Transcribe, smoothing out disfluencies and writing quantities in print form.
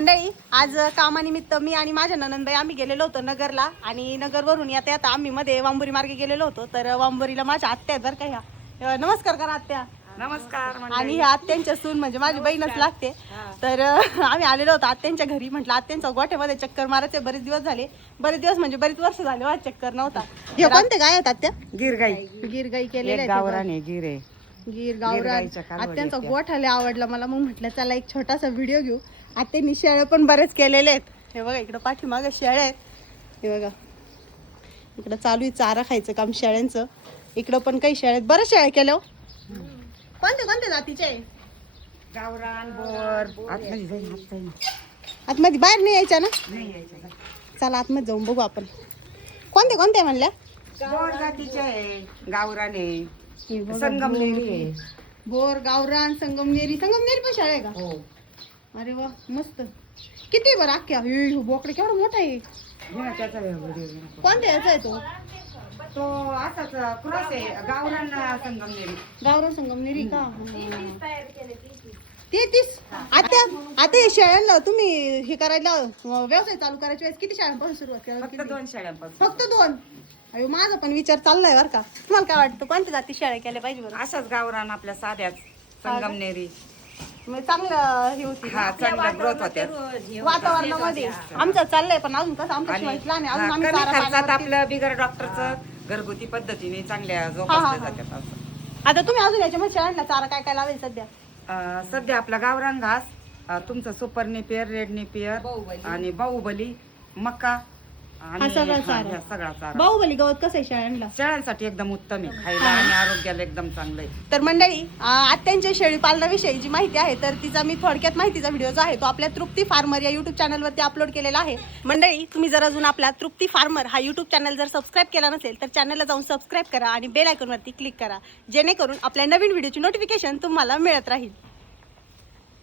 मंडळी आज कामानिमित्त मी आणि माझ्या ननंदबाई आम्ही गेलेलो होतो नगरला आणि नगरवरून येता येता आम्ही मध्ये वांबुरी मार्गे गेलेलो होतो. तर वांबुरीला माझ्या आत्या आहेत बरं का ह्या. नमस्कार करा आत्या. नमस्कार. आणि ह्या आत्यांच्या सून म्हणजे माझी बहीणच लागते. तर आम्ही आलेलो होतो आत्यांच्या घरी. म्हटलं आत्यांच्या गोठ्यामध्ये चक्कर मारायचे बरेच दिवस झाले. बरेच दिवस म्हणजे बरेच वर्ष झाले वा चक्कर नव्हता. हे कोणते गाय आहेत आत्या? गिरगाई. गिरगाई केलेले गावराने गिर आहे. गीर गावरान. आत्यांचा गोठा लय आवडला मला. मग म्हटलं चला एक छोटासा व्हिडिओ घेऊ. आत्यांनी शेळ्या पण बरेच केलेले आहेत. हे बघा इकडं पाठीमागे शेळ्या आहेत. हे बघा इकडं चालू आहे चारा खायचं काम शेळ्यांचं. इकडं पण काही शेळ्या आहेत. बऱ्याच शेळ्या केल्या. कोणते कोणते जातीचे आहे? गावरान बोर. आतमध्ये बाहेर नाही यायच्या ना? नाही यायचं. चला आतमध्ये जाऊन बघू आपण. कोणते कोणते म्हणल्या? बोर जातीचे आहे. गावराने. हे बघा, संगमनेरी आहे. बोर गावरान संगमनेरी. संगमनेरी पण शेळ्या आहे का? हो. अरे वा मस्त. किती बरं अख्ख्या बोकडे केवढा मोठा आहे. घे त्याचा व्हिडिओ घे. कोणत्या याचा आहे तो? तो आताच क्रॉस आहे. गावरान संगमनेरी. गावरान संगमनेरी का? 33. आता आता हे शेळ्यांना तुम्ही हे करायला व्यवसाय चालू करायच्या वेळेस किती शेळ्यांपासून सुरुवात फक्त केली? 2 शेळ्यांपासून. फक्त 2. अयो माझा पण विचार चाललाय बरं का. तुम्हाला काय वाटतं कोणत्या जाती शेळ्या केल्या पाहिजे बरं? अशाच गावरान आपल्या साध्याच संगमनेरी. म्हणजे चांगलं हे होती हा चांगला ग्रोथ होत्या. वातावरणामध्ये. आमचं चाललंय पण अजून कसं आमचं आणि शिवायचं लहान आहे. हा, अजून आम्ही कमी चारा खर्चात पाण्यावरती- आपलं बिगर डॉक्टरचं घरगुती पद्धतीने चांगल्या जोपासल्या जातात असं. आता तुम्ही अजून याच्यामध्ये शेळ्यांना चारा काय काय लावेल सध्या? सध्या आपला गावरान घास, तुमचं सुपर नेपियर, रेड नेपियर आणि बाहुबली, मका आणि सगळा हा, चारा. ह्या सगळा चारा. बाहुबली गवत कसं आहे शेळ्यांना? शेळ्यांसाठी एकदम उत्तम आहे, खायला आणि आरोग्याला एकदम चांगलं आहे. तर मंडळी आत्यांच्या शेळी पालनाविषयी जी माहिती आहे तर तिचा मी थोडक्यात माहितीचा व्हिडिओ जो आहे तो आपल्या तृप्ती फार्मर या युट्यूब चॅनलवरती अपलोड केलेला आहे. मंडळी तुम्ही जर अजून आपला तृप्ती फार्मर हा युट्यूब चॅनल जर सबस्क्राईब केला नसेल तर चॅनलला जाऊन सबस्क्राईब करा आणि बेल आयकॉनवरती क्लिक करा जेणेकरून आपल्या नवीन व्हिडिओची नोटिफिकेशन तुम्हाला मिळत राहील.